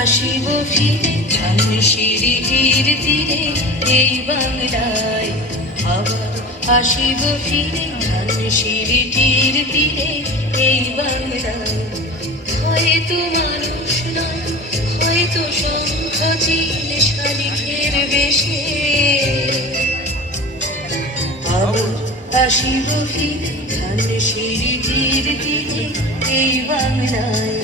আসিব ফিরে ধানসিঁড়িটির তীরে এই বাংলায়। আবার আসিব ফিরে ধানসিঁড়িটির তীরে এই বাংলায়। হয়তো মানুষ নয়, হয়তো শঙ্খ চিল শালিখের বেশে। আবার আসিব ফিরে ধানসিঁড়িটির তীরে এই বাংলায়।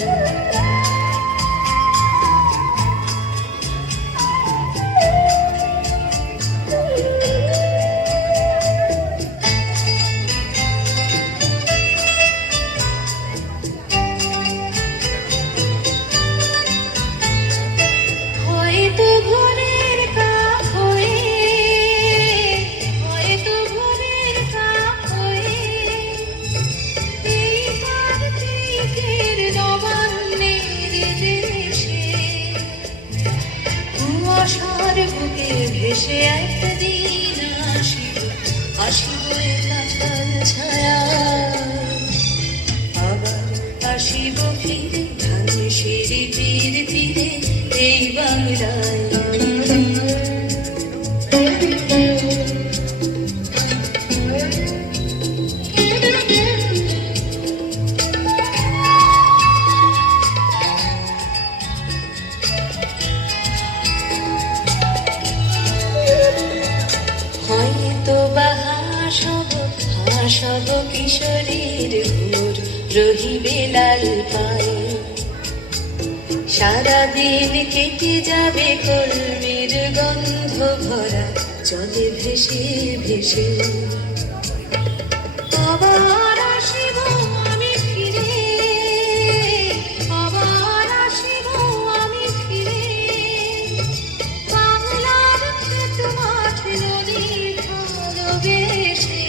ভেসে একদিন আসিব, আসিব কাঁঠাল ছায়া। আবার আসিব ফিরে ধানসিঁড়িটির তীরে এই বাংলায়। হাসব কিশোরীর ভোর রহিবে লাল পায়ে। সারাদিন কেটে যাবে কলমির গন্ধ ভরা জলে ভেসে ভেসে। আবার আসিব আমি ফিরে, আবার আসিব আমি ফিরে। বাংলার ক্ষেত মাঠ নদী ভালোবেসে।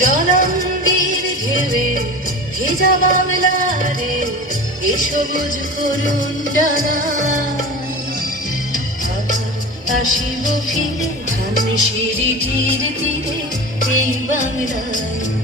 জলঙ্গির ঢেউয়ে ভেজা বাংলারে এ সবুজ করুণ ডানা। আবার আসিব ফিরে ধানসিঁড়িটির তীরে এই বাংলায়।